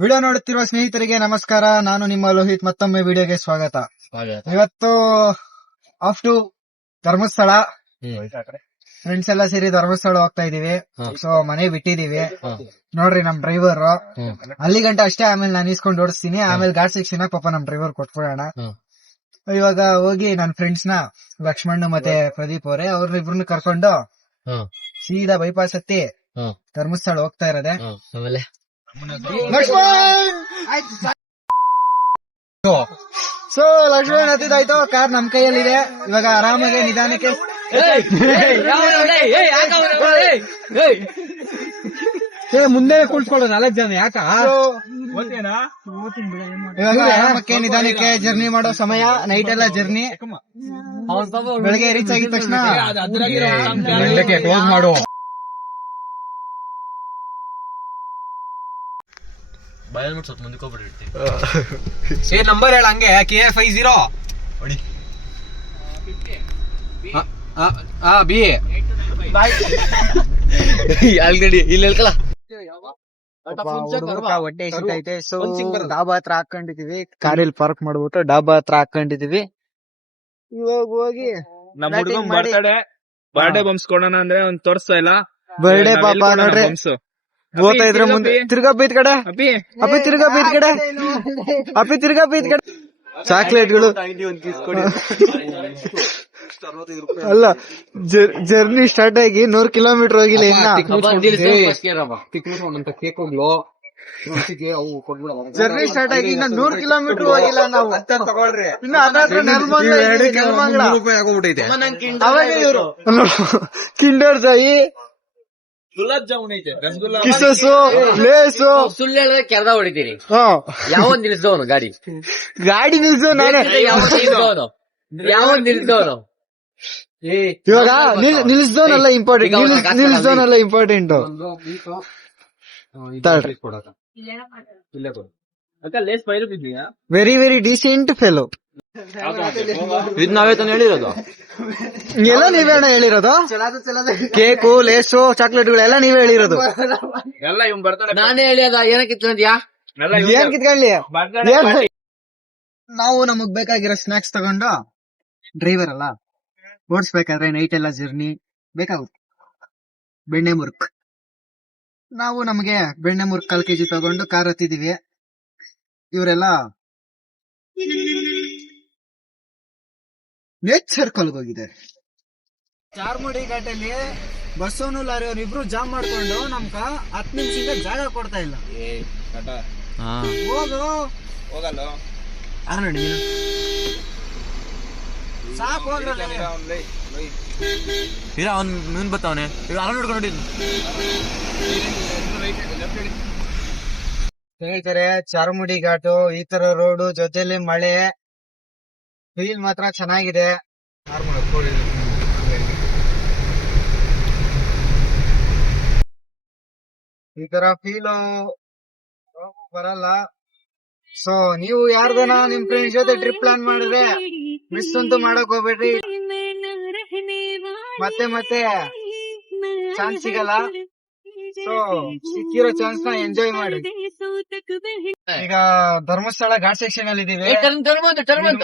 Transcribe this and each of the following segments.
Video ನೋಡುತ್ತಿರುವ ಸ್ನೇಹಿತರಿಗೆ ನಮಸ್ಕಾರ. ನಾನು ನಿಮ್ಮ ಲೋಹಿತ್. ಮತ್ತೊಮ್ಮೆ ವಿಡಿಯೋಗೆ ಸ್ವಾಗತ. ಇವತ್ತು ಆಫ್ ಟು ಧರ್ಮಸ್ಥಳ. ಫ್ರೆಂಡ್ಸ್ ಎಲ್ಲ ಸೇರಿ ಧರ್ಮಸ್ಥಳ ಹೋಗ್ತಾ ಇದೀವಿ. ಸೊ ಮನೆ ಬಿಟ್ಟಿದೀವಿ. ನೋಡ್ರಿ ನಮ್ ಡ್ರೈವರ್ ಅಲ್ಲಿ ಗಂಟ ಅಷ್ಟೇ, ಆಮೇಲೆ ನಾನು ಇಸ್ಕೊಂಡು ಓಡಿಸ್ತೀನಿ. ಆಮೇಲೆ ಘಾಟ್ ಸೆಕ್ಷನ್ ಪಾಪ ನಮ್ ಡ್ರೈವರ್ ಕೊಟ್ಬಿಡೋಣ. ಇವಾಗ ಹೋಗಿ ನನ್ ಫ್ರೆಂಡ್ಸ್ ನ ಲಕ್ಷ್ಮಣ್ ಮತ್ತೆ ಪ್ರದೀಪ್ ಅವರೇ ಅವ್ರನ್ನಿಬ್ರನ್ನ ಕರ್ಕೊಂಡು ಸೀದಾ ಬೈಪಾಸ್ ಹತ್ತಿ ಧರ್ಮಸ್ಥಳ ಹೋಗ್ತಾ ಇರೋದೆ. ಸೊ ಲಕ್ಷ್ಮಣ್ ಹತ್ತಿದಾಯ್ತು, ಕಾರ್ ನಮ್ ಕೈಯಲ್ಲಿದೆ. ಇವಾಗ ಆರಾಮಾಗಿ ನಿಧಾನಕ್ಕೆ ಮುಂದೆ ಕುಳಿಸ್ಕೊಳ್ಳೋ 4 ಜನ ಯಾಕ ಇವಾಗ ಆರಾಮಕ್ಕೆ ನಿಧಾನಕ್ಕೆ ಜರ್ನಿ ಮಾಡೋ ಸಮಯ. ನೈಟ್ ಎಲ್ಲ ಜರ್ನಿ. ಬೆಳಗ್ಗೆ ರೀಚ್ ಆಗಿದ ತಕ್ಷಣ ಕ್ಲೋಸ್ ಮಾಡು. ನಂಬರ್ ಹೇಳ ಹಂಗೆ. KA50 ಬಿ ಆಲ್ರೆಡಿ ಇಲ್ಲಿ ಹೇಳ್ಕಲ್ಲ. ಹೊಟ್ಟೆ ಎಸಿತೈತೆ. ಸೊ ಡಾಬಾ ಹತ್ರ ಹಾಕೊಂಡಿದೀವಿ. ಕಾರಲ್ಲಿ ಪಾರ್ಕ್ ಮಾಡ್ಬಿಟ್ಟು ಡಾಬಾ ಹತ್ರ ಹಾಕೊಂಡಿದೀವಿ. ಇವಾಗ ಹೋಗಿ ನಮ್ ಹುಡುಗನ್ ಬರ್ಡೇ ಬಂಪ್ಸ್ ಕೊಡೋಣ ಅಂದ್ರೆ ಒಂದ್ ತೋರಿಸ್ತಾ ಇಲ್ಲ. ಬರ್ಡೇ ಪಾಪ ನೋಡ್ರಿ ಹೋಗ್ತಾ ಇದ್ರೆ ಮುಂದೆ ತಿರ್ಗಾ ಬೈತ್ ಕಡೆ ಅಪ್ಪಿ ತಿರ್ಗಾ ಬೈತ್ ಕಡೆ ಅಪ್ಪಿ ತಿರ್ಗಾ ಬೈತ್ ಕಡೆ. ಚಾಕ್ಲೇಟ್ಗಳು ಅಲ್ಲ, ಜರ್ನಿ ಸ್ಟಾರ್ಟ್ ಆಗಿ 100 ಕಿಲೋಮೀಟರ್ ಹೋಗಿಲ್ಲ ಇನ್ನ. ಜರ್ನಿ ಸ್ಟಾರ್ಟ್ ಆಗಿ ಇನ್ನ 100 ಕಿಲೋಮೀಟರ್ ಹೋಗಿಲ್ಲ ನಾವು. ಇನ್ನು ಕಿಂಡರ್ ಜಾಯಿ, ಗುಲಾಬ್ ಜಾಮೂನ್ ಐತೆ, ರಸಗುಲ್ಲ, ಕಿಸಸ್ಸು, ಲೇಸು. ಸುಳ್ಳು ಹೇಳಿದ್ರೆ ಕೆರ್ದ ಹೊಡಿತೀರಿ. ಯಾವ ನಿಲ್ಸೋನು ಗಾಡಿ ನಿಲ್ಸು ನಾನೇ. ಯಾವ ನಿಲ್ಸೋನು ಇವಾಗ ನಿಲ್ಸ್ದೋನಲ್ಲ ಇಂಪಾರ್ಟೆಂಟ್. ನಿಲ್ಸ್ದೋನಲ್ಲ important. Very very decent fellow. ಇದು ನಾವೇ ತಾನು ಹೇಳಿರೋದು. ಎಲ್ಲ ನೀವೇ ಅಣ್ಣ ಹೇಳಿರೋದು. ಕೇಕು, ಲೇಸು, ಚಾಕ್ಲೇಟ್ಗಳು ಎಲ್ಲ ನೀವೇ ಹೇಳಿರೋದು. ಎಲ್ಲ ಇವ್ ಬರ್ತಾನೆ. ನಾನೇ ಹೇಳಿದ. ಏನಕ್ಕೆ ಕಿತ್ಕೊಂಡ್ಯಾ? ಏನ್ ಕಿತ್ಕೊಳ್ಳಿ. ನಾವು ನಮಗ್ ಬೇಕಾಗಿರೋ ಸ್ನಾಕ್ಸ್ ತಗೊಂಡು, ಡ್ರೈವರ್ ಅಲ್ಲ ಓಡಿಸ್ಬೇಕಾದ್ರೆ ನೈಟ್ ಎಲ್ಲ ಜರ್ನಿ ಬೇಕಾಗುತ್ತೆ. ಬೆಣ್ಣೆ ಮುರುಕ್. ನಾವು ನಮಗೆ ಬೆಣ್ಣೆ ಮುರುಕ್ 1/4 kg ತಗೊಂಡು ಕಾರ್ ಹತ್ತಿದೀವಿ. ಇವರೆಲ್ಲ ನೇಚರ್ ಕಲ್ಗೋಗಿದ್ದಾರೆ. ಚಾರ್ಮುಡಿ ಘಾಟಲ್ಲಿ ಬಸ್ಸೋನು ಲಾರಿ ಅವ್ರು ಇಬ್ರು ಜಾಮ್ ಮಾಡ್ಕೊಂಡು ನಮ್ಗ 10 ನಿಮಿಷದಿಂದ ಜಾಗ ಕೊಡ್ತಾ ಇಲ್ಲ. ಹೋಗಲ್ಲ ನೋಡಿ ಸಾಕು ಹೋಗ್ರಲ್ಲ. ಅವ್ನು ಮುಂದ್ ಬರ್ತಾವನೆ. ಹೇಳ್ತಾರೆ ಚಾರ್ಮುಡಿ ಘಾಟು ಈ ತರ ರೋಡು ಜೊತೆಲಿ ಮಳೆ ಫೀಲ್ ಮಾತ್ರ ಚೆನ್ನಾಗಿದೆ. ಈ ತರ ಫೀಲು ಬರಲ್ಲ. ಸೊ ನೀವು ಯಾರ್ದನ ನಿಮ್ ಫ್ರೆಂಡ್ಸ್ ಜೊತೆ ಟ್ರಿಪ್ ಪ್ಲಾನ್ ಮಾಡಿದ್ರೆ ಮಿಸ್ ಅಂತೂ ಮಾಡಕ್ ಹೋಗ್ಬೇಡ್ರಿ. ಮತ್ತೆ ಚಾನ್ಸ್ ಸಿಗಲ್ಲ. ಸೊ ಸಿಕ್ಕಿರೋ ಚಾನ್ಸ್ ನ ಎಂಜಾಯ್ ಮಾಡಿ. ಈಗ ಧರ್ಮಸ್ಥಳ ಘಾಟ್ ಸೆಕ್ಷನ್ ಅಲ್ಲಿ ಇದೀವಿ.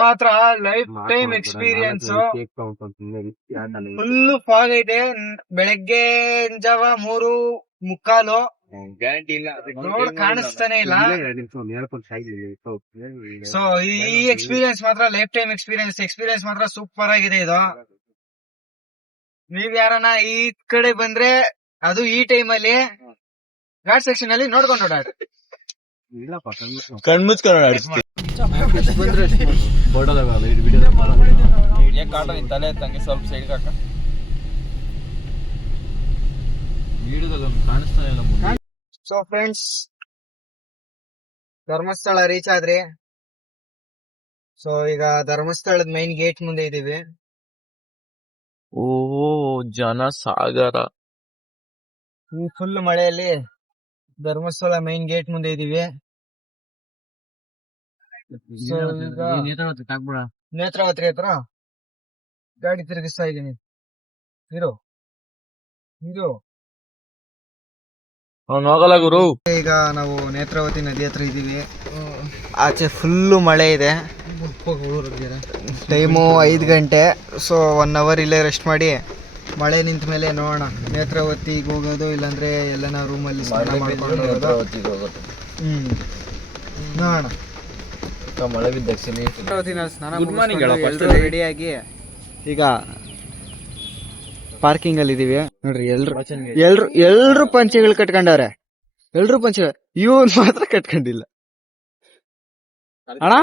ಮಾತ್ರ life time experience. Full fog ಇದೆ. ಬೆಳಗ್ಗೆ ಜಾವ 3:15 ರೋಡ್ ಕಾಣಿಸ್ತಾನೆ ಇಲ್ಲ. ಸೊ ಈ ಎಕ್ಸ್ಪೀರಿಯನ್ಸ್ ಮಾತ್ರ ಲೈಫ್ ಟೈಮ್ ಎಕ್ಸ್ಪೀರಿಯನ್ಸ್ ಮಾತ್ರ ಸೂಪರ್ ಆಗಿದೆ ಇದು. ನೀವ್ ಯಾರನ್ನ ಈ ಕಡೆ ಬಂದ್ರೆ ಅದು ಈ ಟೈಮ್ ಅಲ್ಲಿ ಘಾಟ್ ಸೆಕ್ಷನ್ ಅಲ್ಲಿ ನೋಡ್ಕೊಂಡು ಓಡಾಡ್ರಿ. ತಲೆ ತಂಗಿ ಸ್ವಲ್ಪ ಸೈಡ್ ಹಾಕ. ಸೊ ಫ್ರೆಂಡ್ಸ್, ಧರ್ಮಸ್ಥಳ ರೀಚ್ ಆದ್ರಿ. ಸೊ ಈಗ ಧರ್ಮಸ್ಥಳದ ಮೈನ್ ಗೇಟ್ ಮುಂದೆ ಇದೀವಿ. ಓ ಜನ ಸಾಗರ. ಈ ಫುಲ್ ಮಳೆಯಲ್ಲಿ ಧರ್ಮಸ್ಥಳ ಮೈನ್ ಗೇಟ್ ಮುಂದೆ ಇದೀವಿ. ನೇತ್ರಾವತಿ ಹತ್ರ ಗಾಡಿ ತಿರುಗಿಸ್ತಾ ಇದೀನಿ. ಅವ್ನು ಹೋಗಲ್ಲ ಗುರು. ಈಗ ನಾವು ನೇತ್ರಾವತಿ ನದಿ ಹತ್ರ ಇದೀವಿ. ಆಚೆ ಫುಲ್ಲು ಮಳೆ ಇದೆ. ಟೈಮು 5 ಗಂಟೆ. ಸೊ 1 ಅವರ್ ಇಲ್ಲೇ ರೆಸ್ಟ್ ಮಾಡಿ ಮಳೆ ನಿಂತ ಮೇಲೆ ನೋಡೋಣ ನೇತ್ರಾವತಿಗೆ ಹೋಗೋದು, ಇಲ್ಲಾಂದ್ರೆ ಎಲ್ಲನ ರೂಮಲ್ಲಿ ಸ್ನಾನ ಮಾಡ್ಕೊಂಡು ಹೋಗೋದು. ನೋಡೋಣ. ಮಳೆ ಬಿದ್ದ ಸ್ನಾನ ಮುಗಿಸ್ಕೊಂಡು ರೆಡಿಯಾಗಿ ಈಗ ಪಾರ್ಕಿಂಗ್ ಅಲ್ಲಿ ಇದೀವಿ. ನೋಡ್ರಿ ಎಲ್ರು ಪಂಚೆಗಳು ಕಟ್ಕೊಂಡವ್ರೆ. ಎಲ್ರು ಪಂಚೆ, ಇವನ್ ಮಾತ್ರ ಕಟ್ಕೊಂಡಿಲ್ಲ ಅಣ್ಣ.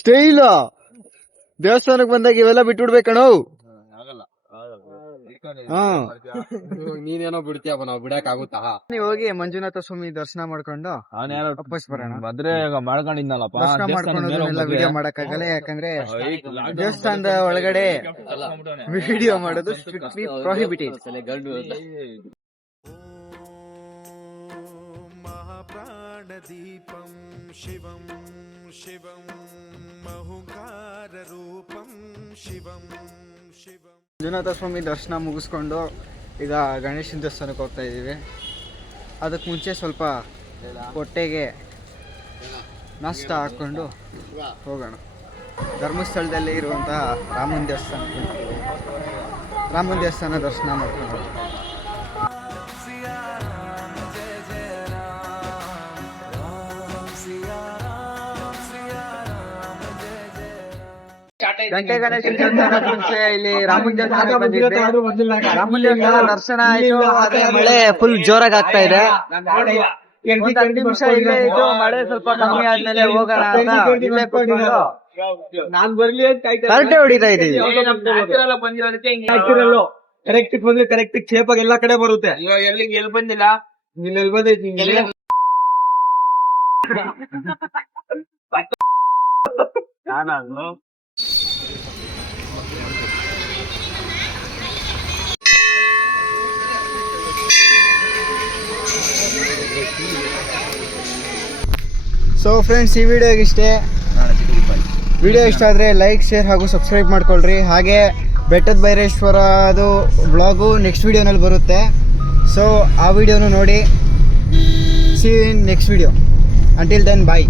ಸ್ಟೈಲು ದೇವಸ್ಥಾನಕ್ ಬಂದಾಗ ಇವೆಲ್ಲ ಬಿಟ್ಬಿಡ್ಬೇಕಣ್ಣ. ನೀನೇನೋ ಬಿಡ್ತೀಯಪ್ಪ, ನಾವು ಬಿಡಕ್ ಆಗುತ್ತಾ? ನೀವು ಹೋಗಿ ಮಂಜುನಾಥ ಸ್ವಾಮಿ ದರ್ಶನ ಮಾಡ್ಕೊಂಡು ವಾಪಸ್ ಬರೋಣ. ಮದ್ರೆ ಮಾಡ್ಕೊಂಡಿದ್ನಲ್ಲಪ್ಪ, ದರ್ಶನ ಮಾಡ್ಕೊಂಡು ವಿಡಿಯೋ ಮಾಡಕ್ಕಾಗಲ್ಲ, ಯಾಕಂದ್ರೆ ದೇವಸ್ಥಾನದ ಒಳಗಡೆ ವಿಡಿಯೋ ಮಾಡೋದು ಸ್ಟ್ರಿಕ್ಟ್ಲಿ ಪ್ರೊಹಿಬಿಟೆಡ್. ಮಹಾಪ್ರಾಣದೀಪಂ ಶಿವಂ ಶಿವಂ ಮಹುಕಾರ ರೂಪಂ ಶಿವಂ ಶಿವಂ. ಮಂಜುನಾಥ ಸ್ವಾಮಿ ದರ್ಶನ ಮುಗಿಸ್ಕೊಂಡು ಈಗ ಗಣೇಶನ ದೇವಸ್ಥಾನಕ್ಕೆ ಹೋಗ್ತಾ ಇದ್ದೀವಿ. ಅದಕ್ಕೆ ಮುಂಚೆ ಸ್ವಲ್ಪ ಹೊಟ್ಟೆಗೆ ನಾಷ್ಟ ಹಾಕ್ಕೊಂಡು ಹೋಗೋಣ. ಧರ್ಮಸ್ಥಳದಲ್ಲಿ ಇರುವಂತಹ ರಾಮನ ದೇವಸ್ಥಾನ ದರ್ಶನ ಮಾಡ್ಕೊಂಡು ಗಂಟೆ ಗಣೇಶನ ದೇವಸ್ಥಾನದ ಮುಂಚೆ ಇಲ್ಲಿ ರಾಮನ ದೇವಸ್ಥಾನ ಬಂದಿದ್ದೆ. ರಾಮನ ದೇವಸ್ಥಾನ ದರ್ಶನ ಆಯ್ತು. ಅದೇ ಮಳೆ ಫುಲ್ ಜೋರಾಗಿ ಆಗ್ತಾ ಇದೆ. 5 ನಿಮಿಷ ಇಲ್ಲೇ ಇದ್ದು ಮಳೆ ಸ್ವಲ್ಪ ಕಮ್ಮಿ ಆದ್ಮೇಲೆ ಹೋಗೋಣ ಅಂತ ಇಲ್ಲೇ ಕೂತ್ಕೊಂಡು ಕರೆಕ್ಟೇ ಹೊಡಿತಾ ಇದೀವಿ. ಕರೆಕ್ಟ್ ಬಂದ್ರೆ ಕರೆಕ್ಟ್ ಶೇಪ್ ಆಗಿ ಎಲ್ಲಾ ಕಡೆ ಬರುತ್ತೆ. ಇವಾಗ ಎಲ್ಲಿ ಬಂದಿಲ್ಲ, ನೀನ್ ಬಂದೈತಿ. ಸೊ ಫ್ರೆಂಡ್ಸ್, ಈ ವಿಡಿಯೋಗೆ ಇಷ್ಟೇ. ವಿಡಿಯೋ ಇಷ್ಟ ಆದರೆ ಲೈಕ್, ಶೇರ್ ಹಾಗೂ ಸಬ್ಸ್ಕ್ರೈಬ್ ಮಾಡ್ಕೊಳ್ರಿ. ಹಾಗೆ ಬೆಟ್ಟದ ಭೈರೇಶ್ವರ ಅದು ವ್ಲಾಗು ನೆಕ್ಸ್ಟ್ ವಿಡಿಯೋನಲ್ಲಿ ಬರುತ್ತೆ. ಸೊ ಆ ವಿಡಿಯೋನು ನೋಡಿ. See you in next video. Until then bye.